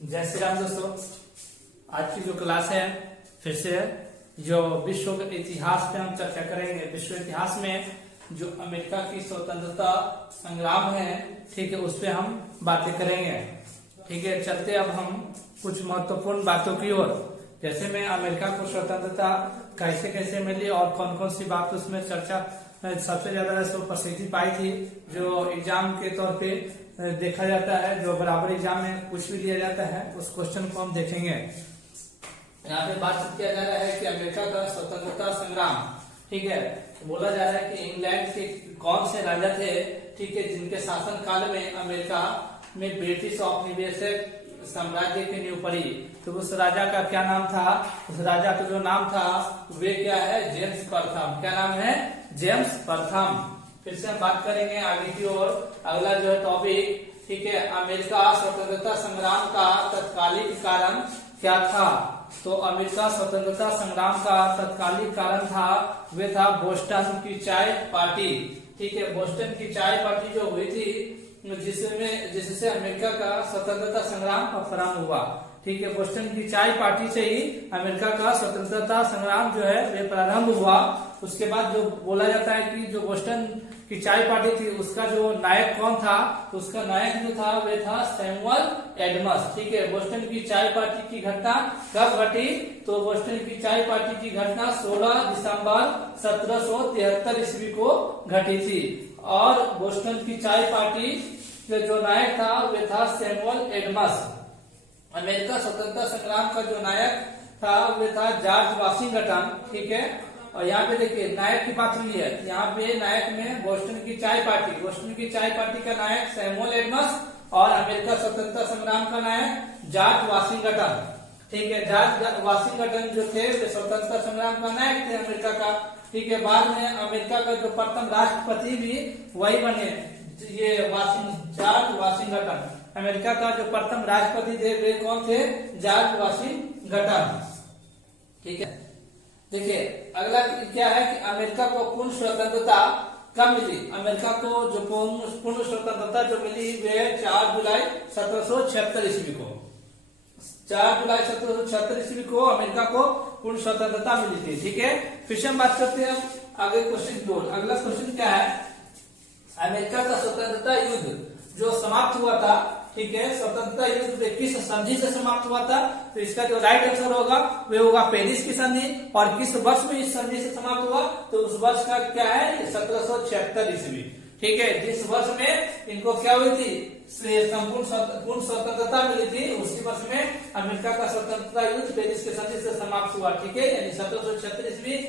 जय श्री राम दोस्तों। आज की जो क्लास है फिर से जो विश्व के इतिहास पे हम चर्चा करेंगे। विश्व इतिहास में जो अमेरिका की स्वतंत्रता संग्राम है, ठीक है, उस पे हम बातें करेंगे। ठीक है, चलते अब हम कुछ महत्वपूर्ण बातों की ओर। जैसे में अमेरिका को स्वतंत्रता कैसे कैसे मिली और कौन कौन सी बात उसमें चर्चा सबसे ज्यादा प्रसिद्धि पाई थी, जो एग्जाम के तौर पे देखा जाता है, जो बराबर एग्जाम में कुछ भी दिया जाता है, उस क्वेश्चन को हम देखेंगे। यहाँ पे बातचीत किया जा रहा है कि अमेरिका का स्वतंत्रता संग्राम, ठीक है, बोला जा रहा है कि इंग्लैंड के कौन से राजा थे, ठीक है, जिनके शासन काल में अमेरिका में ब्रिटिश औपनिवेशिक साम्राज्य की नींव पड़ी। तो उस राजा का क्या नाम था? उस राजा का जो नाम था वे क्या है? जेम्स प्रथम। क्या नाम है? जेम्स प्रथम। फिर से हम बात करेंगे आगे की ओर। अगला जो है टॉपिक, ठीक है, अमेरिका स्वतंत्रता संग्राम का तत्कालीन कारण क्या था? तो अमेरिका स्वतंत्रता संग्राम का तत्कालीन कारण था, वे था बोस्टन की चाय पार्टी। ठीक है, बोस्टन की चाय पार्टी जो हुई थी, जिससे अमेरिका का स्वतंत्रता संग्राम प्रारंभ हुआ। ठीक है, बोस्टन की चाय पार्टी से ही अमेरिका का स्वतंत्रता संग्राम जो है वे प्रारंभ हुआ। उसके बाद जो बोला जाता है कि जो बोस्टन की चाय पार्टी थी, उसका जो नायक कौन था? तो उसका नायक जो था वे था सैमुअल एडम्स। ठीक है, बोस्टन की चाय पार्टी की घटना कब घटी? तो बोस्टन की चाय पार्टी की घटना 16 दिसंबर 1773 ईस्वी को घटी थी। और बोस्टन की चाय पार्टी के जो नायक था वे था सैमुअल एडम्स। अमेरिका स्वतंत्रता संग्राम का जो नायक था वे था जॉर्ज वाशिंगटन। ठीक है, और यहाँ पे देखिए नायक की बात हुई है। यहाँ पे नायक में बोस्टन की चाय पार्टी का नायक सैमुअल एडम्स और अमेरिका स्वतंत्रता संग्राम का नायक जॉर्ज वाशिंगटन। ठीक है, जॉर्ज वाशिंगटन जो थे वे स्वतंत्रता संग्राम का नायक थे अमेरिका का। ठीक है, बाद में अमेरिका का जो प्रथम राष्ट्रपति भी वही बने, ये जॉर्ज वाशिंगटन। अमेरिका का जो प्रथम राष्ट्रपति थे वे कौन थे? George Washington. ठीक है, देखिए अगला क्या है कि अमेरिका को पूर्ण स्वतंत्रता कब मिली? अमेरिका को जो पूर्ण स्वतंत्रता जो मिली वे 4 जुलाई 1776 ईस्वी को। 4 जुलाई 1776 ईस्वी को अमेरिका को पूर्ण स्वतंत्रता मिली थी। ठीक है, फिर से हम बात करते हैं आगे क्वेश्चन 2। अगला क्वेश्चन क्या है? अमेरिका का स्वतंत्रता युद्ध जो समाप्त हुआ था, ठीक है, स्वतंत्रता युद्ध किस संधि से समाप्त हुआ था? तो इसका जो राइट आंसर होगा वे होगा पेरिस की संधि। और किस वर्ष में इस संधि से समाप्त हुआ? तो उस वर्ष का क्या है? 1776 ईस्वी। ठीक है, जिस वर्ष में इनको क्या हुई थी? पूर्ण स्वतंत्रता मिली थी, उसी वर्ष में अमेरिका का स्वतंत्रता युद्ध पेरिस की संधि से समाप्त हुआ। ठीक है, यानी 1776 ईस्वी।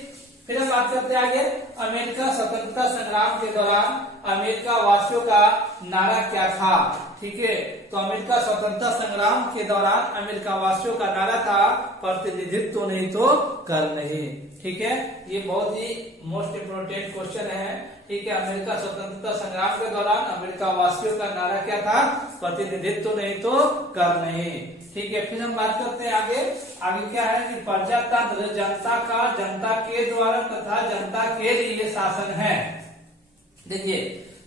फिर हम बात करते हैं आगे, अमेरिका स्वतंत्रता संग्राम के दौरान अमेरिका वासियों का नारा क्या था? ठीक है, तो अमेरिका स्वतंत्रता संग्राम के दौरान अमेरिका वासियों का नारा था प्रतिनिधित्व तो नहीं तो कर नहीं। ठीक है, ये बहुत ही मोस्ट इम्पोर्टेंट क्वेश्चन है। ठीक है, अमेरिका स्वतंत्रता संग्राम के दौरान अमेरिका वासियों का नारा क्या था? प्रतिनिधित्व तो नहीं तो कर नहीं। ठीक है, फिर हम बात करते हैं आगे क्या है कि प्रजातंत्र जनता का जनता के द्वारा तथा जनता के लिए शासन है। देखिए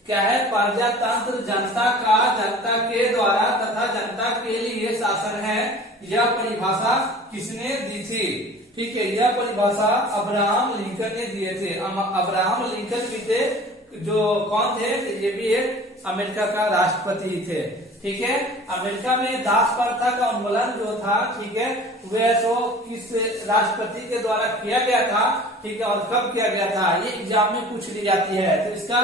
क्या है? प्रजातंत्र जनता का जनता के द्वारा तथा जनता के लिए शासन है। यह परिभाषा किसने दी थी? ठीक है, यह परिभाषा अब्राहम लिंकन ने दिए थे। अब्राहम लिंकन भी थे, जो कौन थे? ये भी एक अमेरिका का राष्ट्रपति थे। ठीक है, अमेरिका में दास प्रथा का उन्मूलन जो था, ठीक है, वह तो किस राष्ट्रपति के द्वारा किया गया था? ठीक है, और कब किया गया था? ये एग्जाम में पूछ ली जाती है। तो इसका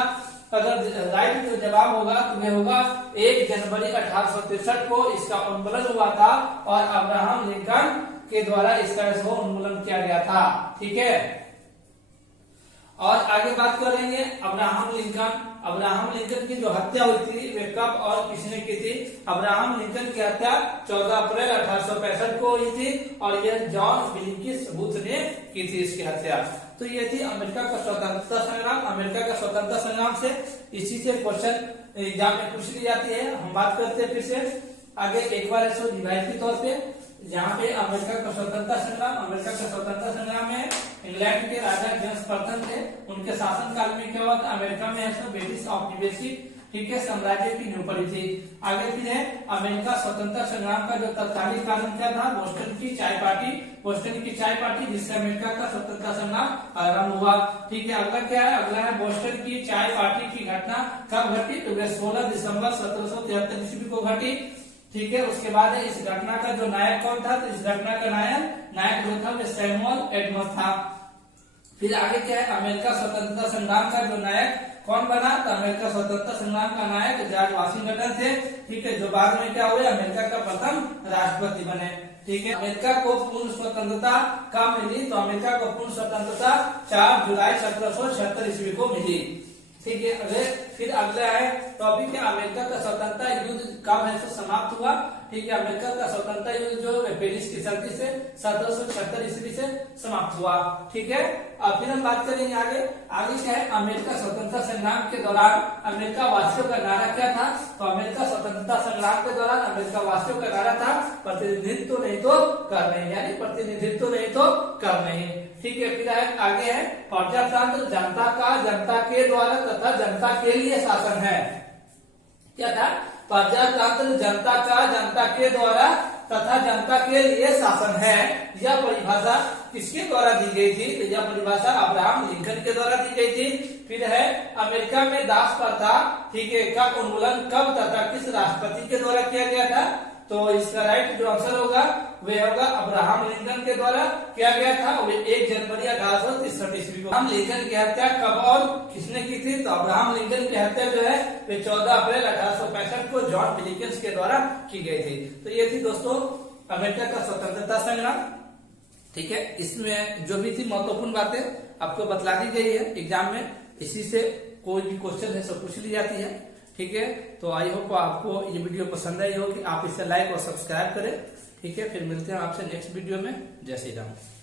अगर राइट जो जवाब होगा तो वह होगा 1 जनवरी 1863 को इसका उन्मूलन हुआ था और अब्राहम लिंकन के द्वारा इसका उन्मूलन किया गया था। ठीक है, और आगे बात करेंगे अब्राहम लिंकन की जो हत्या हुई थी वे कब और किसने की थी? अब्राहम लिंकन की हत्या 14 अप्रैल 1865 को हुई थी और यह जॉन विल्किस बूथ ने की थी इसकी हत्या। तो ये थी अमेरिका का स्वतंत्रता संग्राम। अमेरिका का स्वतंत्रता संग्राम से इसी से क्वेश्चन एग्जाम में पूछ ली जाती है। हम बात करते हैं फिर से आगे एक बार इसको रिवाइज के तौर पे। यहाँ पे अमेरिका का स्वतंत्रता संग्राम में इंग्लैंड के राजा जेम्स प्रथम थे। उनके शासन काल में क्या हुआ था? अमेरिका में ब्रिटिश औपनिवेशिक ठीक है, साम्राज्य की नींव पड़ी थी। आगे फिर है अमेरिका स्वतंत्रता संग्राम का जो तत्कालीन कारण क्या था, बोस्टन की चाय पार्टी, बोस्टन की चाय पार्टी जिससे अमेरिका का स्वतंत्रता संग्राम आरंभ हुआ। ठीक है, अगला क्या है, अगला है बोस्टन की चाय पार्टी की घटना कब घटी, तो 16 दिसंबर 1773 ईस्वी को घटी। ठीक है, उसके बाद है इस घटना का जो नायक कौन था, तो इस घटना का नायक जो था वो सैमुअल एडम्स था। फिर आगे क्या है, अमेरिका स्वतंत्रता संग्राम का जो नायक कौन बना, तो अमेरिका स्वतंत्रता संग्राम का नायक जॉर्ज वाशिंगटन थे। ठीक है, जो बाद में क्या हुए, अमेरिका का प्रथम राष्ट्रपति बने। ठीक है, अमेरिका को पूर्ण स्वतंत्रता कब मिली, तो अमेरिका को पूर्ण स्वतंत्रता 4 जुलाई 1776 ईस्वी को मिली। ठीक है, फिर अगला है टॉपिक है अमेरिका का स्वतंत्रता युद्ध कब है तो समाप्त हुआ। ठीक है, अमेरिका का स्वतंत्रता युद्ध जो पेरिस की संधि से 1776 ईस्वी से समाप्त हुआ। ठीक है, अब फिर हम बात करेंगे आगे क्या है, अमेरिका स्वतंत्रता संग्राम के दौरान अमेरिका वासियों का नारा क्या था, तो अमेरिका स्वतंत्रता संग्राम के दौरान अमेरिका वासियों का नारा था प्रतिनिधित्व नहीं तो कर नहीं, यानी प्रतिनिधित्व नहीं तो कर नहीं। ठीक है, फिर आगे है प्रजातंत्र जनता का जनता के द्वारा तथा जनता के लिए शासन है। क्या था, प्रजातंत्र जनता का जनता के द्वारा तथा जनता के लिए शासन है। यह परिभाषा किसके द्वारा दी गई थी, तो यह परिभाषा अब्राहम लिंकन के द्वारा दी गई थी। फिर है अमेरिका में दास प्रथा, ठीक है, का उन्मूलन कब तथा किस राष्ट्रपति के द्वारा किया गया था, तो इसका राइट जो आंसर होगा वह होगा अब्राहम लिंकन के द्वारा किया गया था। वे 1 जनवरी 1863 ईस्वी को। अब्राहम लिंकन की हत्या कब और किसने की थी, तो अब्राहम लिंकन की हत्या जो है वे 14 अप्रैल 1865 को जॉन विलियम्स के द्वारा की गई थी। तो ये थी दोस्तों अमेरिका का स्वतंत्रता संग्राम। ठीक है, इसमें जो भी थी महत्वपूर्ण बातें आपको बतला दी गई है एग्जाम में, इसी से कोई भी क्वेश्चन है सब पूछ ली जाती है। ठीक है, तो आई होप आपको ये वीडियो पसंद आई हो कि आप इसे लाइक और सब्सक्राइब करें। ठीक है, फिर मिलते हैं आपसे नेक्स्ट वीडियो में। जय श्री राम।